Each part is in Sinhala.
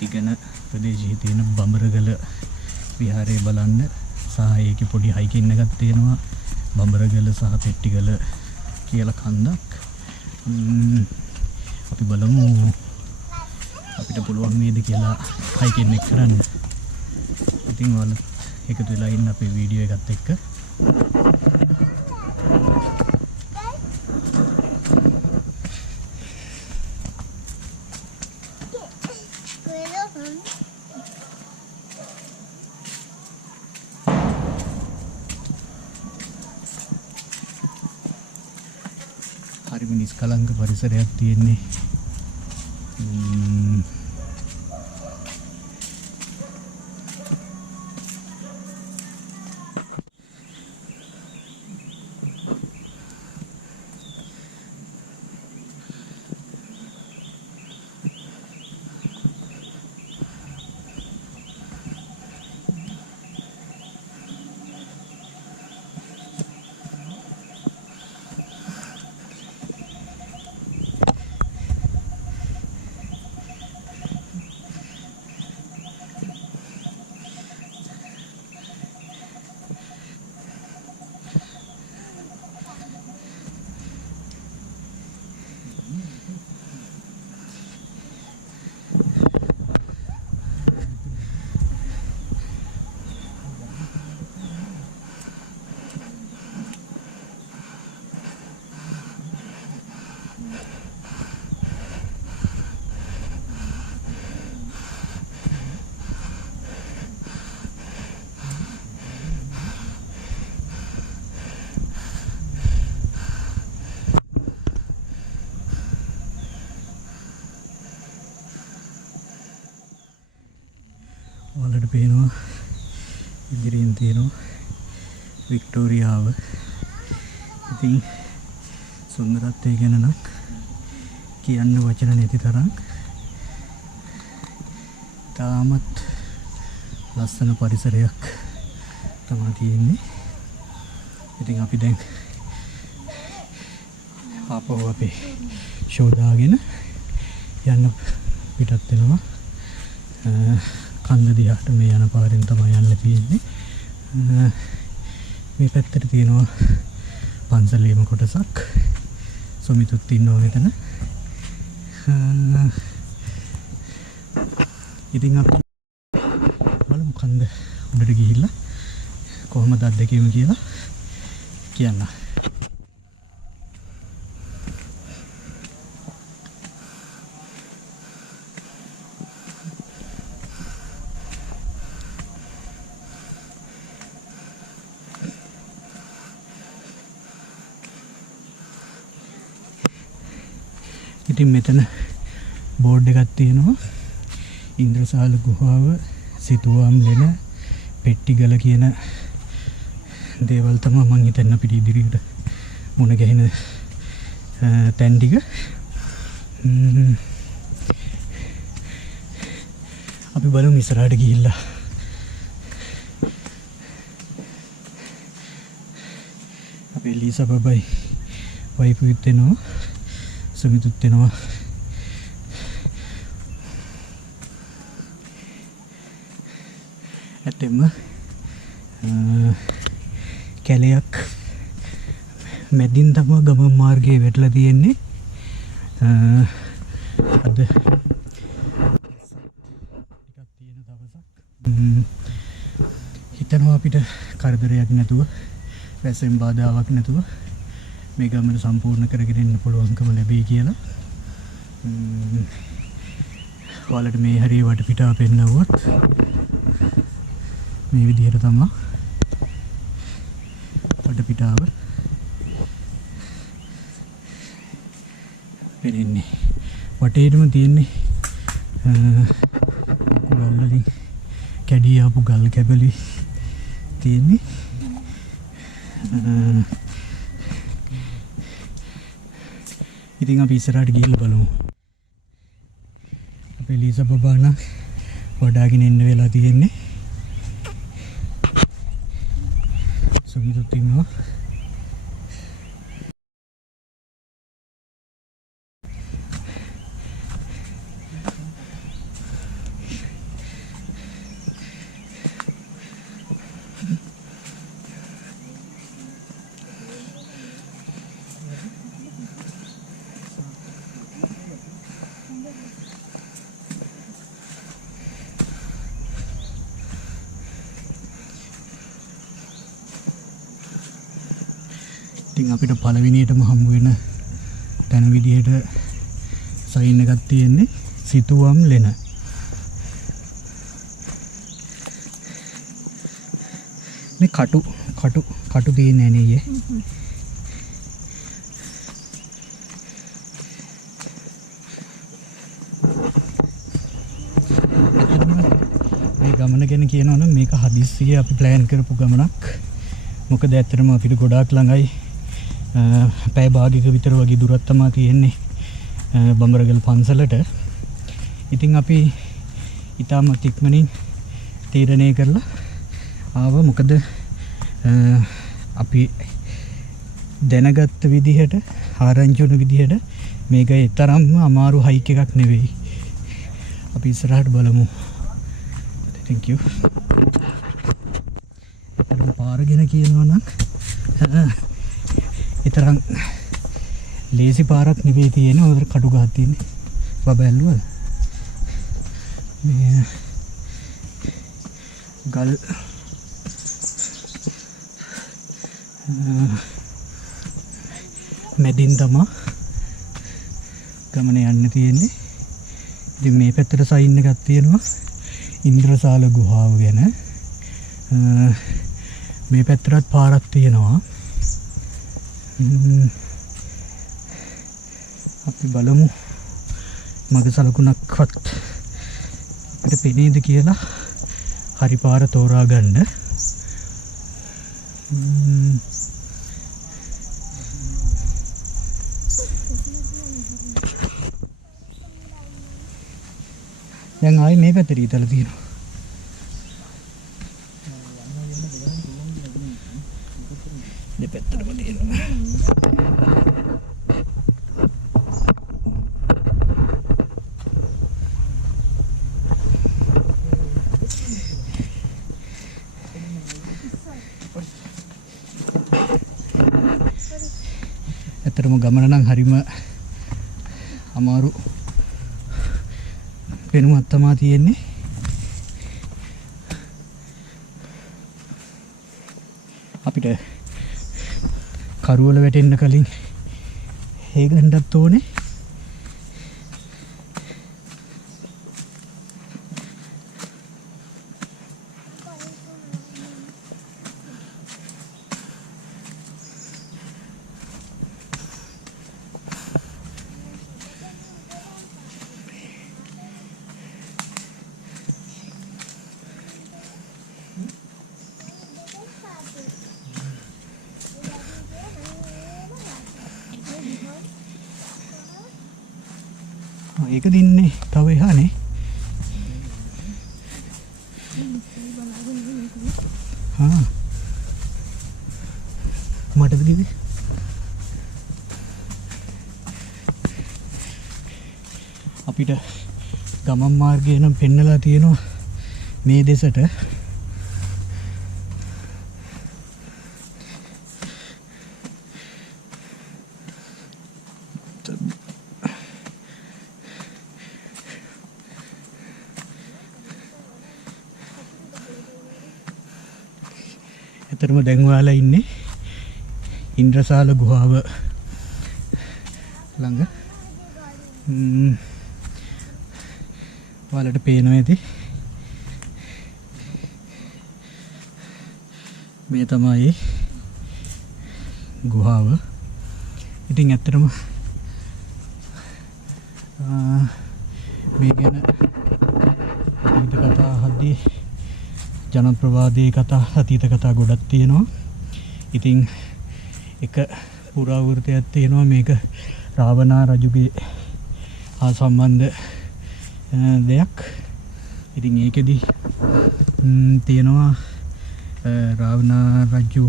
තිගන ප්‍රදේශයේ තියෙන බඹරගල විහාරය බලන්න සහ ඒකේ පොඩි හයිකින් එකක් තියෙනවා බඹරගල සහ පෙට්ටිගල කියලා කන්දක්. අපි බලමු අපිට පුළුවන් නේද කියලා හයිකින් එක කරන්න. ඉතින් ඔයාලා එකතු වෙලා ඉන්න අපේ වීඩියෝ එකත් එක්ක. හරිම නිස්කලංක පරිසරයක් තියෙන්නේ. ඔයාලට පේනවා ඉදිරියෙන් තියෙනවා වික්ටෝරියාව. ඉතින් සුන්දරත්වය ගැන නම් කියන්න වචන නැති තරම් තාමත් ලස්සන පරිසරයක් තමයි තියෙන්නේ. ඉතින් අපි දැන් ආපහු අපේ ෂෝ දාගෙන යන්න පිටත් වෙනවා. කන්ද දිහාට මේ යන පාරෙන් තමයි යන්න තියෙන්නේ. මේ පැත්තට තියෙනවා පන්සලේම කොටසක්. සොමිතුත් ඉන්නවා මෙතන. ඉතින් අපි බලමු කන්ද උඩට ගිහිල්ලා කොහොමද අත්දැකීම කියලා කියන්න. ඉතින් මෙතන බෝඩ් එකක් තියෙනවා ඉන්ද්‍රසාල ගුහාව සිතුවම් ලෙන පෙට්ටිගල කියන දේවල් තමයි මම හිතන්නේ අපිට ඉදිරියට මුණ ගැහෙන තැන් ටික. අපි බලමු ඉස්සරහට ගිහිල්ලා අපේ ලීසා බබයි වයිෆුත් එනවා සමිතුත් එනවා. ඇත්තෙම කැලයක් මැදින් තමයි ගමන් මාර්ගයේ වැටලා තියෙන්නේ. අද ටිකක් තියෙන දවසක්. හිතනවා අපිට කරදරයක් නැතුව වැසෙන් බාධාවක් නැතුව මේ ගමන සම්පූර්ණ කරගෙන යන්න පුළුවන්කම ලැබෙයි කියලා. ඔයාලට මේ හරිය වටපිටාව පෙන්නවුවොත් මේ විදිහට තමයි වටපිටාව පෙනෙන්නේ. වටේටම තියෙන්නේ ගල් වලින් කැඩී ආපු ගල් කැබලි තියෙන්නේ. ඉතින් අපි ඉස්සරහට ගිහිල්ලා බලමු. අපේ ලීසා බබා නම් වඩාගෙන එන්න වෙලා තියෙන්නේ. සුමිතුත් ඉන්නවා. ඉතින් අපිට පළවෙනියටම හම්බ වෙන තැන විදිහට සයින් එකක් තියෙන්නේ සිතුවම් ලෙන. මේ කටු තියෙන්නේ නේ යේ. මේ ගමන ගැන කියනවා නම් මේක හදිස්සියේ අපි ප්ලෑන් කරපු ගමනක්. මොකද ඇත්තටම අපිට ගොඩාක් ළඟයි පැය භාගයක විතර වගේ දුරක් තමයි තියෙන්නේ බඹරගල පන්සලට. ඉතින් අපි ඊටමත් ඉක්මනින් තීරණය කරලා ආවා. මොකද අපි දැනගත්ත විදිහට ආරංචි වුණ විදිහට මේක තරම්ම අමාරු හයික් එකක් නෙවෙයි. අපි ඉස්සරහට බලමු. thank you. පාර ගැන කියනවා නම් ඊතරම් ලේසි පාරක් නෙවෙයි තියෙන්නේ. උදේ කටු ගහක් තියෙන්නේ. බබා ඇල්ලුවද? මේ ගල් මැදින් තමයි ගමන යන්න තියෙන්නේ. ඉතින් මේ පැත්තට සයින් එකක් තියෙනවා ඉන්ද්‍රසාල ගුහාව ගැන. මේ පැත්තට පාරක් තියෙනවා. අපි බලමු මග සලකුණක්වත් අපිට පෙනේද කියලා හරි පාර තෝරා ගන්න. දැන් ආයේ මේ පැත්තට ඉතල තියෙනවා. දෙපැත්තටම තියෙනවා. ඇත්තටම ගමන නම් හරිම අමාරු පෙනුමක් තමයි තියෙන්නේ. අපිට කරුවල වැටෙන්න කලින් හේගන්නත් ඕනේ. ඒක දින්නේ තව එහානේ. මටද කිව්වේ අපිට ගමන් මාර්ගය නම් පෙන්නලා තියෙනවා මේ දෙසට. ඇත්තටම දැන් ඔයාලා ඉන්නේ ඉන්ද්‍රසාල ගුහාව ළඟ. ඔයාලට පේනවා ඇති මේ තමයි ගුහාව. ඉතින් ඇත්තටම මේ ගැන අතීත කතා හද්දී ජනප්‍රවාදයේ කතා අතීත කතා ගොඩක් තියෙනවා. ඉතින් එක පුරාවෘතයක් තියෙනවා මේක රාවණා රජුගේ හා සම්බන්ධ දෙයක්. ඉතින් ඒකෙදි තියෙනවා රාවණා රජු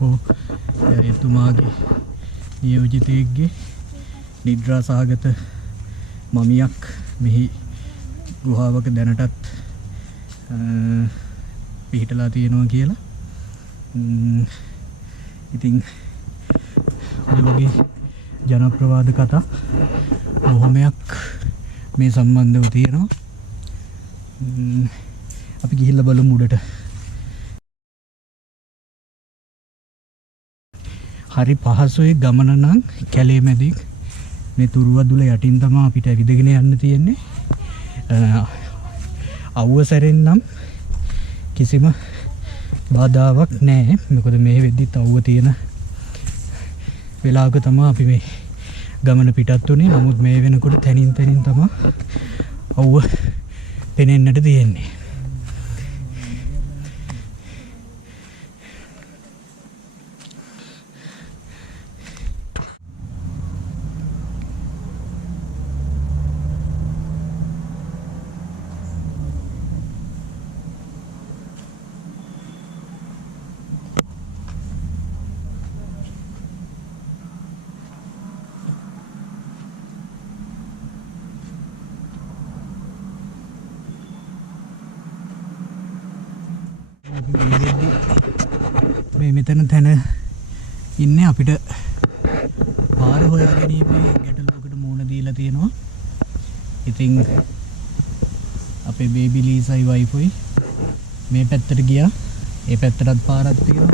හෝ එතුමාගේ නියෝජිතයෙක්ගේ නිද්‍රා සහගත මමියක් මෙහි ගුහාවක දැනටත් පිහිටලා තියෙනවා කියලා. ඉතින් ඔය වගේ ජනප්‍රවාද කතා බොහොමයක් මේ සම්බන්ධව තියෙනවා. අපි ගිහිල්ලා බලමු උඩට. හරි පහසුයි ගමන නම් කැලේ මැදින් මේ තුරුවදුල යටින් තමයි අපිට ඇවිදගෙන යන්න තියෙන්නේ. අවුවසරෙන් නම් කිසිම බාධාවක් නැහැ. මොකද මේ වෙද්දිත් අවුව තියෙන වෙලාවක තමයි අපි මේ ගමන පිටත් උනේ. නමුත් මේ වෙනකොට තනින් තමයි අවුව පෙනෙන්නට තියෙන්නේ. මේ මෙතන තැන ඉන්නේ අපිට පාර හොයා ගැනීමේ ගැටලුවකට මුහුණ දීලා තියෙනවා. ඉතින් අපේ බේබි ලීසයි වයිෆුයි මේ පැත්තට ගියා. ඒ පැත්තටත් පාරක් තියෙනවා.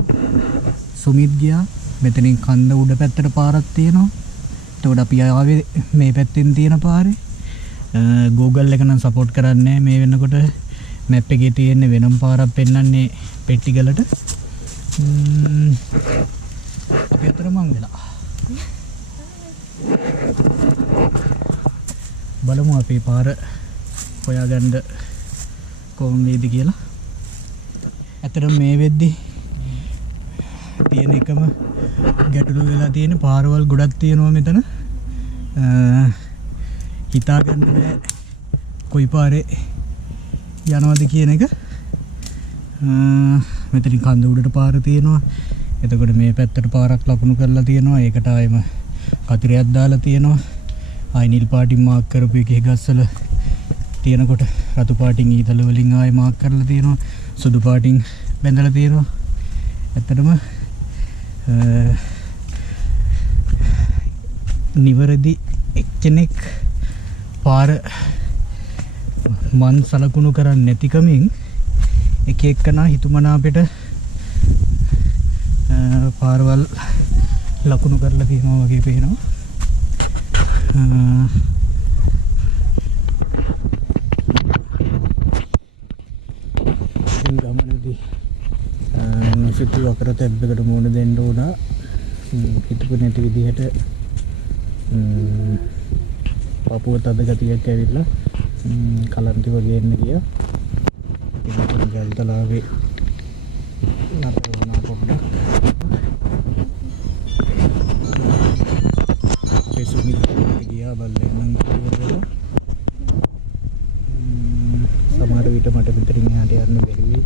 සුමිත් ගියා. මෙතනින් කන්ද උඩ පැත්තට පාරක් තියෙනවා. එතකොට අපි ආවේ මේ පැත්තෙන් තියෙන පාරේ. Google එක නම් සපෝට් කරන්නේ මේ වෙනකොට මැප් එකේ තියෙන වෙනම පාරක් පෙන්වන්නේ පෙට්ටිගලට. අපි අතර මං වෙලා බලමු අපේ පාර හොයාගන්න කොහොම වේද කියලා. ඇත්තටම මේ වෙද්දි තියෙන එකම ගැටලුව වෙලා තියෙන පාරවල් ගොඩක් තියෙනවා මෙතන. හිතාගන්න බෑ කොයි පාරේ යනවද කියන එක. මෙතනින් කන්ද උඩට පාර තියෙනවා. එතකොට මේ පැත්තට පාරක් ලකුණු කරලා තියෙනවා. ඒකට ආයෙම කතිරයක් දාලා තියෙනවා. ආයි නිල් පාටින් මාක් කරපු එකේ ගස්වල තියෙනකොට රතු පාටින් ඊතල වලින් ආයෙ මාක් කරලා තියෙනවා. සුදු පාටින් බැඳලා තියෙනවා. ඇත්තටම නිවැරදි එක්කෙනෙක් පාර මන් සලකුණු කරන්නේ නැතිකමින් එක එක්කනා හිතුමනාපෙට පාරවල් ලකුණු කරලා තියෙනවා වගේ පේනවා. ගමනදී නොසිතු අකර තැබ්බකට මුහුණ දෙන්න උනා. හිතපු නැති විදිහට පපුව තද ගතියක් ඇවිල්ලා කලන්ති වගේ එන්න ගියා. ඉතින් ගල්තලාවේ නතර වුණා පොඩ්ඩක්. සුමිත් ගියා බල්ලෙන් නම් සමහර විට මට මෙතනින් එහාට යන්න බැරි වෙයි.